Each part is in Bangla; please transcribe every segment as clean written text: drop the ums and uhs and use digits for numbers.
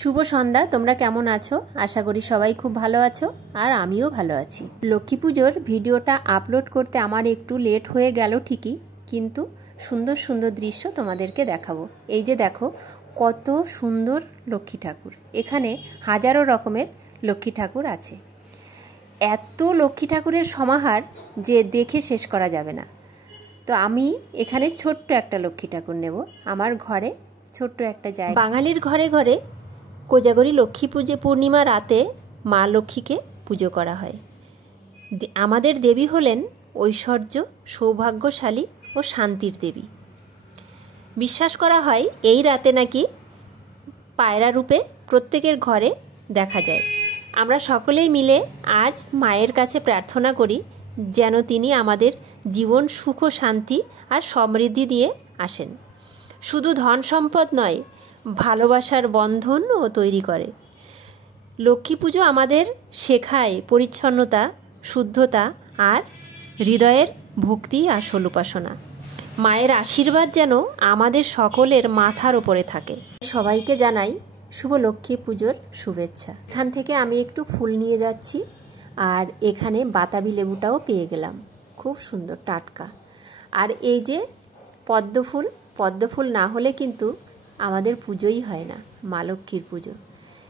শুভ সন্ধ্যা। তোমরা কেমন আছো? আশা করি সবাই খুব ভালো আছো, আর আমিও ভালো আছি। লক্ষ্মী পুজোর ভিডিওটা আপলোড করতে আমার একটু লেট হয়ে গেল ঠিকই, কিন্তু সুন্দর সুন্দর দৃশ্য তোমাদেরকে দেখাবো। এই যে দেখো কত সুন্দর লক্ষ্মী ঠাকুর। এখানে হাজারো রকমের লক্ষ্মী ঠাকুর আছে। এত লক্ষ্মী ঠাকুরের সমাহার যে দেখে শেষ করা যাবে না। তো আমি এখানে ছোট্ট একটা লক্ষ্মী ঠাকুর নেব আমার ঘরে, ছোট্ট একটা জায়গা। বাঙালির ঘরে ঘরে কোজাগরী লক্ষ্মী পূর্ণিমা রাতে মা লক্ষ্মীকে পুজো করা হয়। আমাদের দেবী হলেন ঐশ্বর্য, সৌভাগ্যশালী ও শান্তির দেবী। বিশ্বাস করা হয় এই রাতে নাকি পায়রা রূপে প্রত্যেকের ঘরে দেখা যায়। আমরা সকলেই মিলে আজ মায়ের কাছে প্রার্থনা করি যেন তিনি আমাদের জীবন সুখ শান্তি আর সমৃদ্ধি দিয়ে আসেন। শুধু ধন সম্পদ নয়, ভালোবাসার বন্ধনও তৈরি করে। লক্ষ্মী পুজো আমাদের শেখায় পরিচ্ছন্নতা, শুদ্ধতা আর হৃদয়ের ভক্তি আসল উপাসনা। মায়ের আশীর্বাদ যেন আমাদের সকলের মাথার ওপরে থাকে। সবাইকে জানাই শুভ লক্ষ্মী পুজোর শুভেচ্ছা। এখান থেকে আমি একটু ফুল নিয়ে যাচ্ছি, আর এখানে বাতাবি লেবুটাও পেয়ে গেলাম, খুব সুন্দর টাটকা। আর এই যে পদ্ম ফুল না হলে কিন্তু আমাদের পুজোই হয় না, মা লক্ষ্মীর পুজো।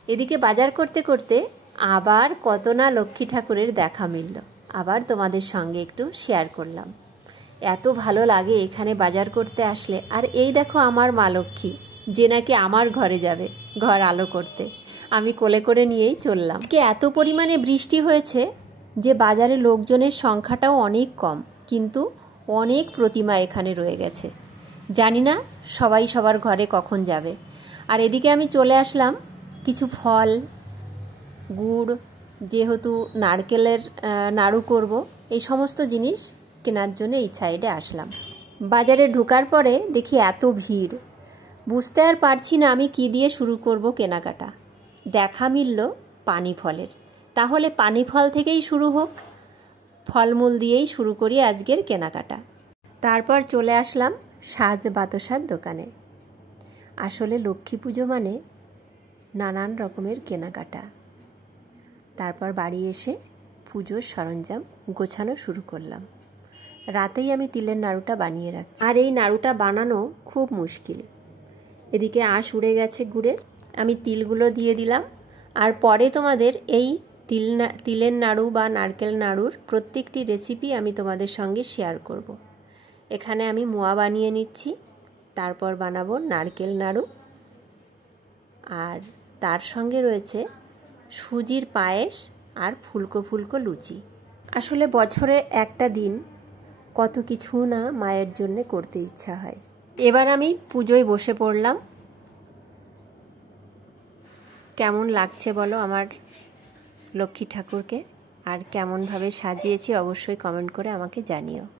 এদিকে বাজার করতে করতে আবার কত না লক্ষ্মী ঠাকুরের দেখা মিলল, আবার তোমাদের সঙ্গে একটু শেয়ার করলাম। এত ভালো লাগে এখানে বাজার করতে আসলে। আর এই দেখো আমার মা লক্ষ্মী, যে নাকি আমার ঘরে যাবে ঘর আলো করতে। আমি কোলে করে নিয়েই চললাম। আজকে এত পরিমাণে বৃষ্টি হয়েছে যে বাজারে লোকজনের সংখ্যাটাও অনেক কম, কিন্তু অনেক প্রতিমা এখানে রয়ে গেছে। জানি না সবাই সবার ঘরে কখন যাবে। আর এদিকে আমি চলে আসলাম কিছু ফল, গুড়, যেহেতু নারকেলের নাড়ু করব, এই সমস্ত জিনিস কেনার জন্য এই সাইডে আসলাম। বাজারে ঢোকার পরে দেখি এত ভিড়, বুঝতে আর পারছি না আমি কি দিয়ে শুরু করব কেনাকাটা। দেখা মিলল পানি ফলের। তাহলে পানি ফল থেকেই শুরু হোক, ফলমূল দিয়েই শুরু করি আজকের কেনাকাটা। তারপর চলে আসলাম সাজ বাতাসার দোকানে। আসলে লক্ষ্মী পুজো মানে নানান রকমের কেনাকাটা। তারপর বাড়ি এসে পুজোর সরঞ্জাম গোছানো শুরু করলাম। রাতেই আমি তিলের নাড়ুটা বানিয়ে রাখছি, আর এই নাড়ুটা বানানো খুব মুশকিল। এদিকে আঁশ উড়ে গেছে গুড়ের, আমি তিলগুলো দিয়ে দিলাম। আর পরে তোমাদের এই তিলের নাড়ু বা নারকেল নাড়ুর প্রত্যেকটি রেসিপি আমি তোমাদের সঙ্গে শেয়ার করব। এখানে আমি মোয়া বানিয়ে নিচ্ছি, তারপর বানাবো নারকেল নাড়ু, আর তার সঙ্গে রয়েছে সুজির পায়েস আর ফুলকো ফুলকো লুচি। আসলে বছরে একটা দিন কত কিছু না মায়ের জন্য করতে ইচ্ছা হয়। এবার আমি পুজোয় বসে পড়লাম। কেমন লাগছে বলো আমার লক্ষ্মী ঠাকুরকে, আর কেমনভাবে সাজিয়েছি অবশ্যই কমেন্ট করে আমাকে জানিও।